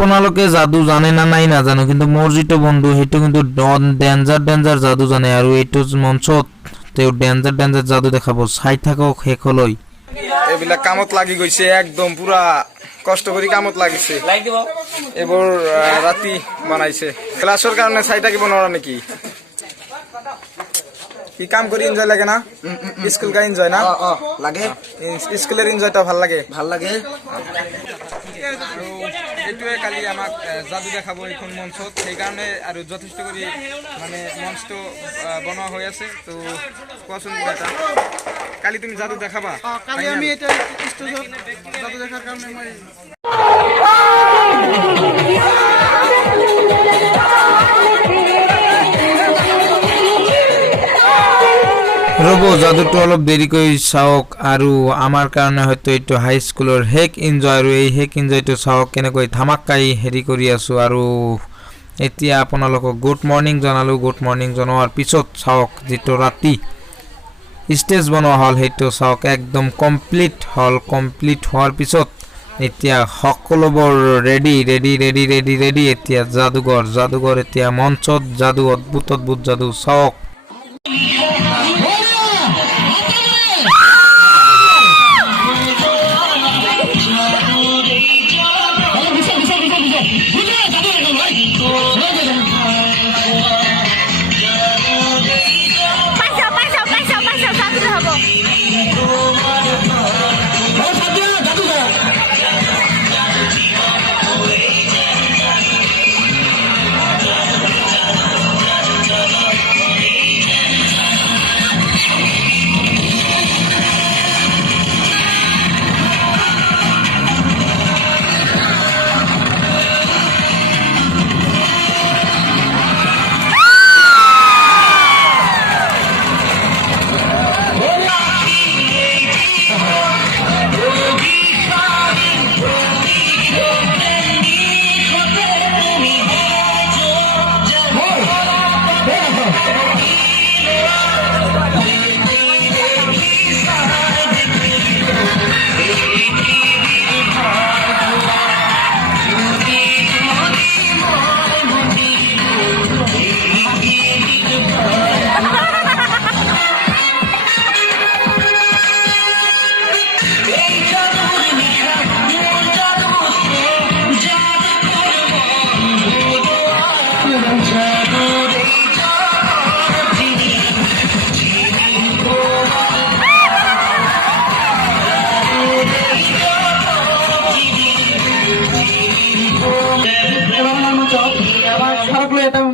আপোনালোকে জাদু জানে না নাই নাজানো কিন্তু মোৰ যিটো বন্ধু সেইটো কিন্তু ডেঞ্জাৰ জাদু জানে আৰু এইটো মঞ্চত তেওঁ ডেঞ্জাৰ জাদু দেখাব চাই থাকক শেষলৈ এইবিলাক কামত লাগি গৈছে একদম পুৰা কষ্ট কৰি কামত লাগিছে এইবোৰ ৰাতি বনাইছে ক্লাছৰ কাৰণে চাই থাকিব নোৱাৰা নেকি কি কাম কৰি এনজয় লাগে না স্কুল কা এনজয় না লাগে স্কুলেৰ এনজয়টা ভাল লাগে এইটোৱে কালি আমাক জাদু দেখাব এইখন মঞ্চত সেইকাৰণে আৰু যথেষ্ট কৰি মানে মঞ্চটো বনোৱা হৈ আছে তো কোৱাচোন এটা কালি তুমি জাদু দেখাবা কালি আমি এটা ষ্টেজত জাদু দেখাৰ কাৰণে মই ৰব জাদুটো অলপ দেৰিকৈ চাওক আৰু আমাৰ কাৰণে হয়তো এইটো হাই স্কুলৰ হেক এনজয় আৰু এই হেক এনজয়টো চাওক কেনেকৈ ধামাকাই হেৰি কৰি আছো আৰু এতিয়া আপোনালোকক গুড মৰ্নিং জনালো গুড মৰ্নিং জনোৱাৰ পিছত চাওক যেটো ৰাতি ষ্টেজ বনোৱা হল সেইটো চাওক একদম কমপ্লিট হোৱাৰ পিছত এতিয়া সকলোবোৰ ৰেডি এতিয়া যাদুঘৰ এতিয়া মঞ্চত যাদু অদ্ভুত যাদু চাওক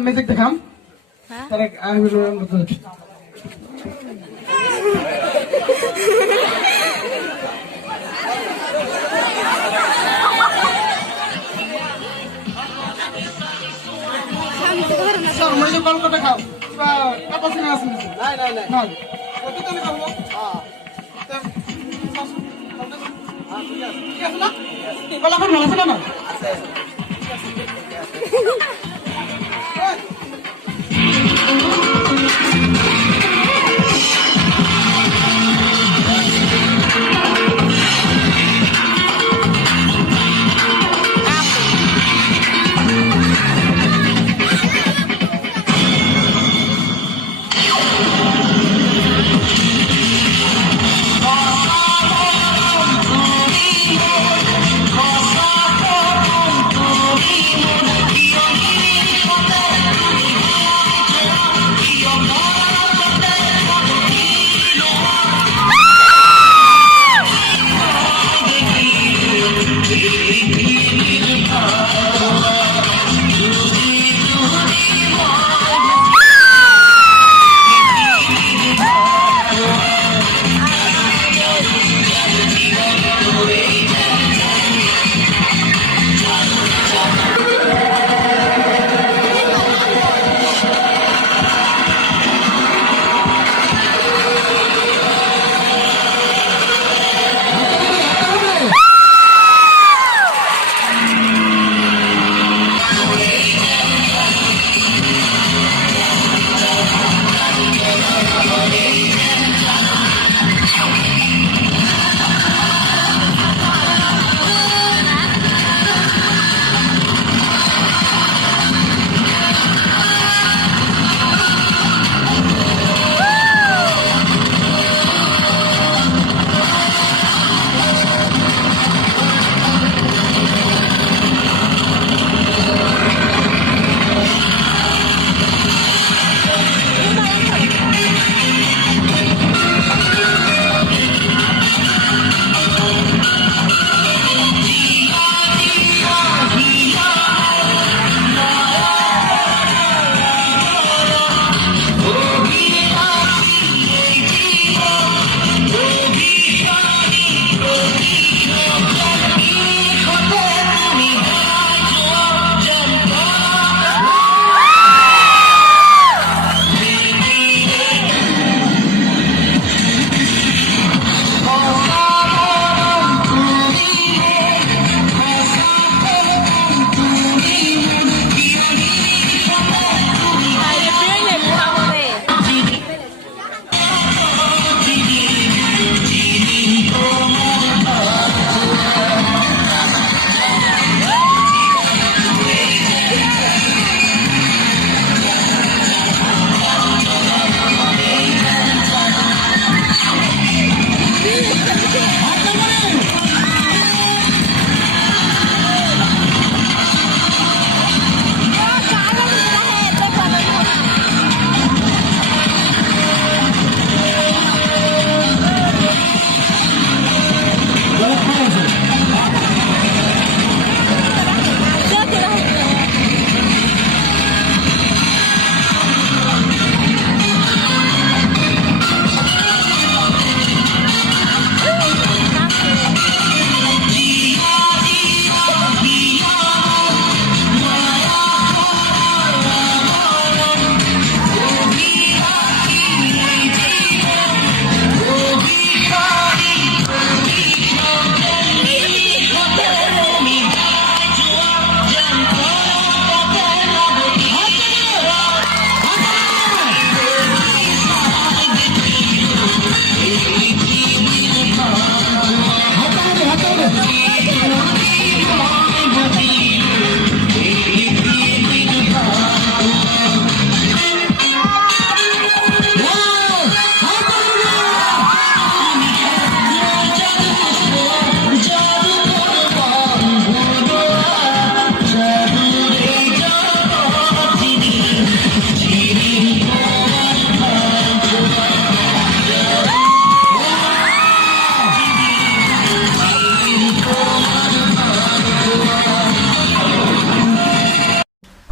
Music দেখাম তারে আমি কলকাতা খাও কাপাসিনা আছে না কত তুমি খাবো ঠিক আছে না কলকাতা ভালো আছে না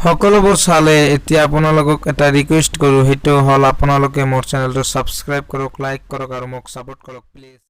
সকলোবোৰ চালে এতিয়া আপোনালোকক এটা ৰিকুৱেষ্ট কৰোঁ, সেইটো হ'ল আপোনালোকে মোৰ চেনেলটো ছাবস্ক্ৰাইব কৰক, লাইক কৰক আৰু মোক ছাপোৰ্ট কৰক প্লিজ।